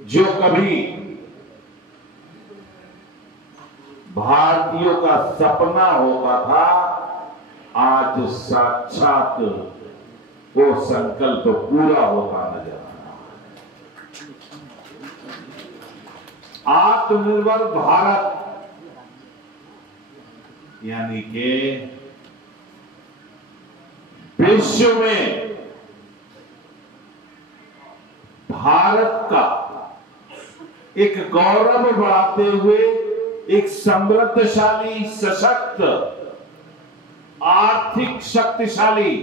जो कभी भारतीयों का सपना होता था, आज साक्षात वो संकल्प पूरा होता नजर आ रहा है। आत्मनिर्भर भारत यानी कि विश्व में भारत का एक गौरव बढ़ाते हुए एक समृद्धशाली, सशक्त, आर्थिक शक्तिशाली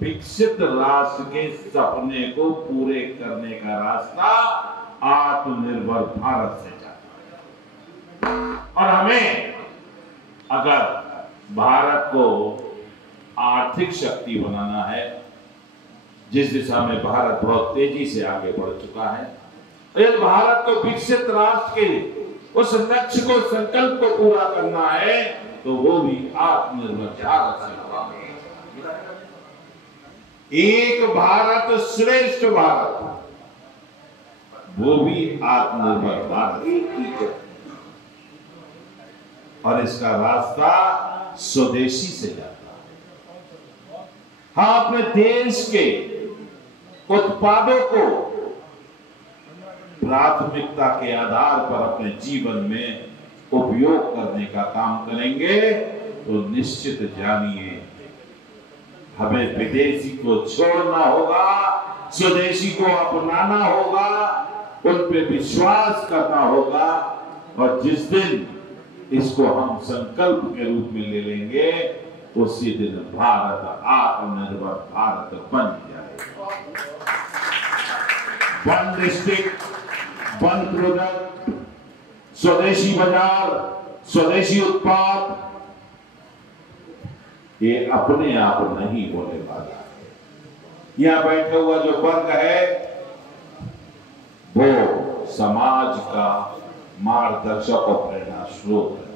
विकसित राष्ट्र के सपने को पूरे करने का रास्ता आत्मनिर्भर भारत से जाता है। और हमें अगर भारत को आर्थिक शक्ति बनाना है, जिस दिशा में भारत बहुत तेजी से आगे बढ़ चुका है, यदि भारत को विकसित राष्ट्र के उस लक्ष्य को, संकल्प को पूरा करना है, तो वो भी आत्मनिर्भर भारत से होगा। एक भारत श्रेष्ठ भारत, वो भी आत्मनिर्भर भारत। और इसका रास्ता स्वदेशी से जाता है। हाँ, अपने देश के उत्पादों को प्राथमिकता के आधार पर अपने जीवन में उपयोग करने का काम करेंगे, तो निश्चित जानिए हमें विदेशी को छोड़ना होगा, स्वदेशी को अपनाना होगा, उन पे विश्वास करना होगा। और जिस दिन इसको हम संकल्प के रूप में ले लेंगे, उसी दिन भारत आत्मनिर्भर भारत बन जाएगा। वन डिस्ट्रिक्ट, वन प्रोडक्ट, स्वदेशी बाजार, स्वदेशी उत्पाद, ये अपने आप नहीं होने वाला है। यहां बैठा हुआ जो वर्ग है, वो समाज का मार्गदर्शक और प्रेरणा स्रोत है।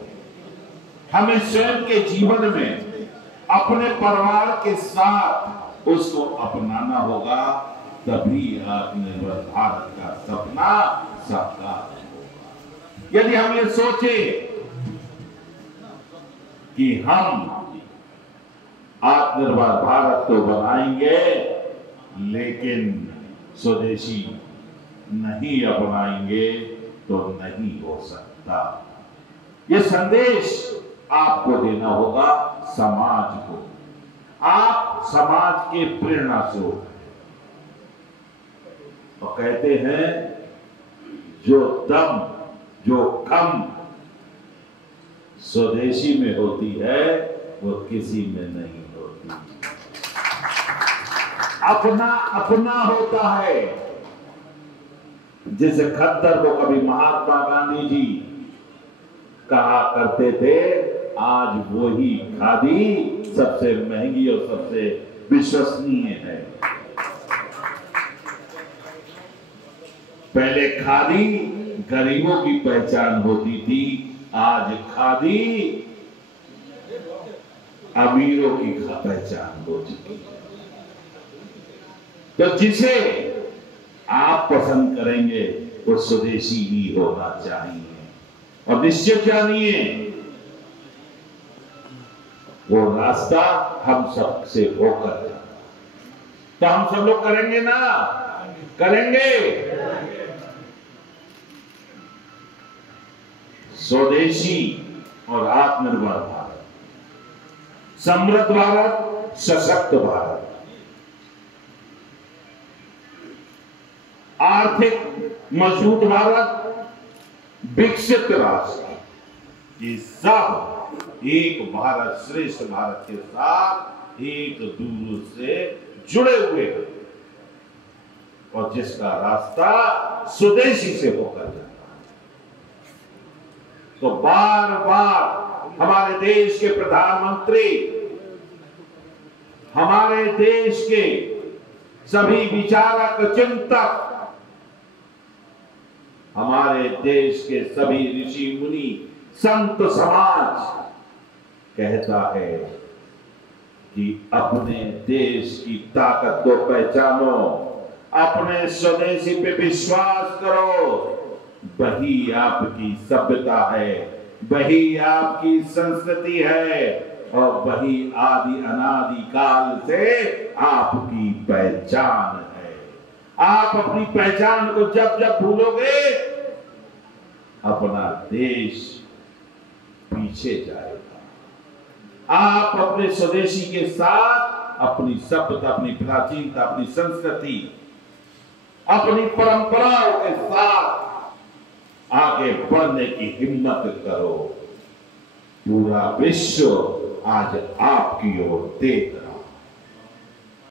हमें स्वयं के जीवन में अपने परिवार के साथ उसको अपनाना होगा, तभी आत्मनिर्भर भारत का सपना साकार होगा। यदि हम ये सोचे कि हम आत्मनिर्भर भारत तो बनाएंगे, लेकिन स्वदेशी नहीं अपनाएंगे, तो नहीं हो सकता। ये संदेश आपको देना होगा समाज को। आप समाज के प्रेरणा स्रोत हैं। तो कहते हैं, जो दम, जो कम स्वदेशी में होती है, वो किसी में नहीं होती। अपना अपना होता है। जिस खद्दर को कभी महात्मा गांधी जी कहा करते थे, आज वही खादी सबसे महंगी और सबसे विश्वसनीय है। पहले खादी गरीबों की पहचान होती थी, आज खादी अमीरों की पहचान हो चुकी है। तो जिसे आप पसंद करेंगे वो स्वदेशी ही होना चाहिए। और निश्चित जानिए, वो रास्ता हम सब से होकर जाता। तो हम सब लोग करेंगे ना? करेंगे। स्वदेशी और आत्मनिर्भर भारत, समृद्ध भारत, सशक्त भारत, आर्थिक मजबूत भारत, विकसित राष्ट्र, ये सब एक भारत श्रेष्ठ भारत के साथ एक दूर से जुड़े हुए हैं, और जिसका रास्ता स्वदेशी से होकर जाता है। तो बार बार हमारे देश के प्रधानमंत्री, हमारे देश के सभी विचारक, चिंतक, हमारे देश के सभी ऋषि मुनि, संत समाज कहता है कि अपने देश की ताकत को पहचानो, अपने स्वदेशी पे विश्वास करो। वही आपकी सभ्यता है, वही आपकी संस्कृति है और वही आदि अनादि काल से आपकी पहचान है। आप अपनी पहचान को जब जब भूलोगे अपना देश पीछे जाएगा। आप अपने स्वदेशी के साथ अपनी सभ्यता, अपनी प्राचीनता, अपनी संस्कृति, अपनी परंपराओं के साथ आगे बढ़ने की हिम्मत करो। पूरा विश्व आज आपकी ओर देख